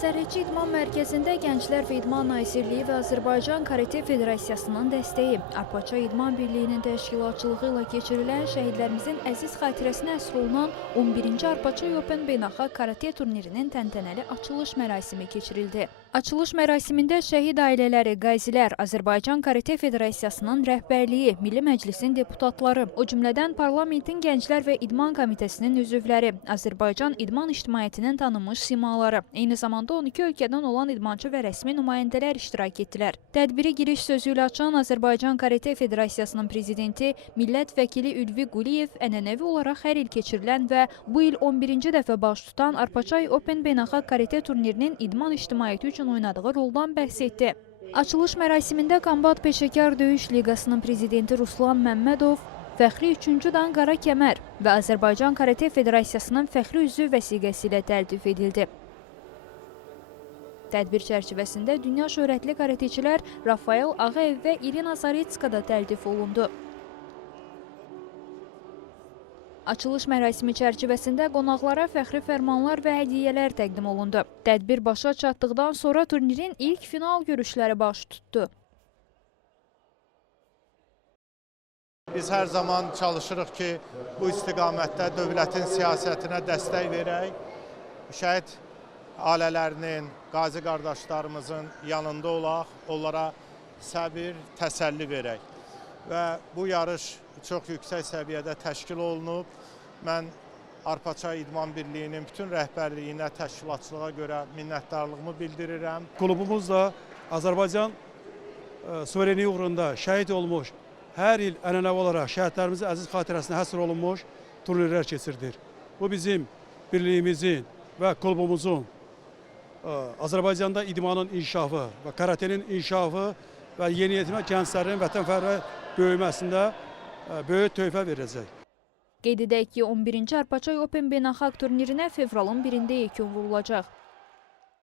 Sərhədçi İdman Mərkəzində Gənclər və İdman Nazirliyi və Azərbaycan Karate Federasiyasının dəstəyi, Arpaçay İdman Birliyinin təşkilatçılığı ilə keçirilən şəhidlərimizin əziz xatirəsinə əsr olunan 11-ci Arpaçay Open beynəlxalq karate turnirinin təntənəli açılış mərasimi keçirildi. Açılış mərasimində şəhid ailələri, qazilər, Azərbaycan Karate Federasiyasının rəhbərliyi, Milli Məclisin deputatları, o cümlədən Parlamentin Gənclər və İdman Komitəsinin üzvləri, Azərbaycan İdman İctimaiyyətinin tanınmış simaları, eyni zamanda 12 ölkədən olan idmançı və rəsmi nümayəndələr iştirak etdilər. Tədbiri giriş sözü ilə açan Azərbaycan Karate Federasiyasının prezidenti, millət vəkili Ülvi Quliyev ənənəvi olaraq hər il keçirilən və bu il 11-ci dəfə baş tutan Arpaçay Open beynəlxalq karate turnirinin idman ictimaiyyəti üçün oynadığı roldan bəhs etdi. Açılış mərasimində Kombat Peşəkar Döyüş Liqasının prezidenti Ruslan Məmmədov, fəxri 3-cü dan qara kəmər və Azərbaycan Karate Federasiyasının fəxri üzvü vəsiqəsi ilə təltif edildi. Tədbir çərçivəsində dünya şöhrətli karateçilər Rafael Ağayev və İrina Zaretska da təltif olundu. Açılış mərasimi çərçivəsində qonaqlara fəxri fərmanlar və hədiyyələr təqdim olundu. Tədbir başa çatdıqdan sonra turnirin ilk final görüşləri baş tutdu. Biz hər zaman çalışırıq ki, bu istiqamətdə dövlətin siyasətinə dəstək verək, şəhid ailələrinin, qazi qardaşlarımızın yanında olaq, onlara səbir, təsəlli verək. Və bu yarış çox yüksək səviyyədə təşkil olunub. Mən Arpaçay İdman Birliyinin bütün rəhbərliyinə, təşkilatçılığa görə minnətdarlığımı bildirirəm. Klubumuz da Azərbaycan suvereniyi uğrunda şəhid olmuş, hər il ənənəvi olaraq şəhidlərimizin əziz xatirəsinə həsr olunmuş turnirlər keçirilir. Bu bizim birliyimizin və klubumuzun Azərbaycanda idmanın inkişafı və karatenin inkişafı və yeniyetmə gənclərin vətənpərvər böyüməsində böyük töhfə verəcək. Qeyd edək ki, 11-ci Arpaçay Open beynəlxalq turnirinə fevralın 1-də yekun vurulacaq.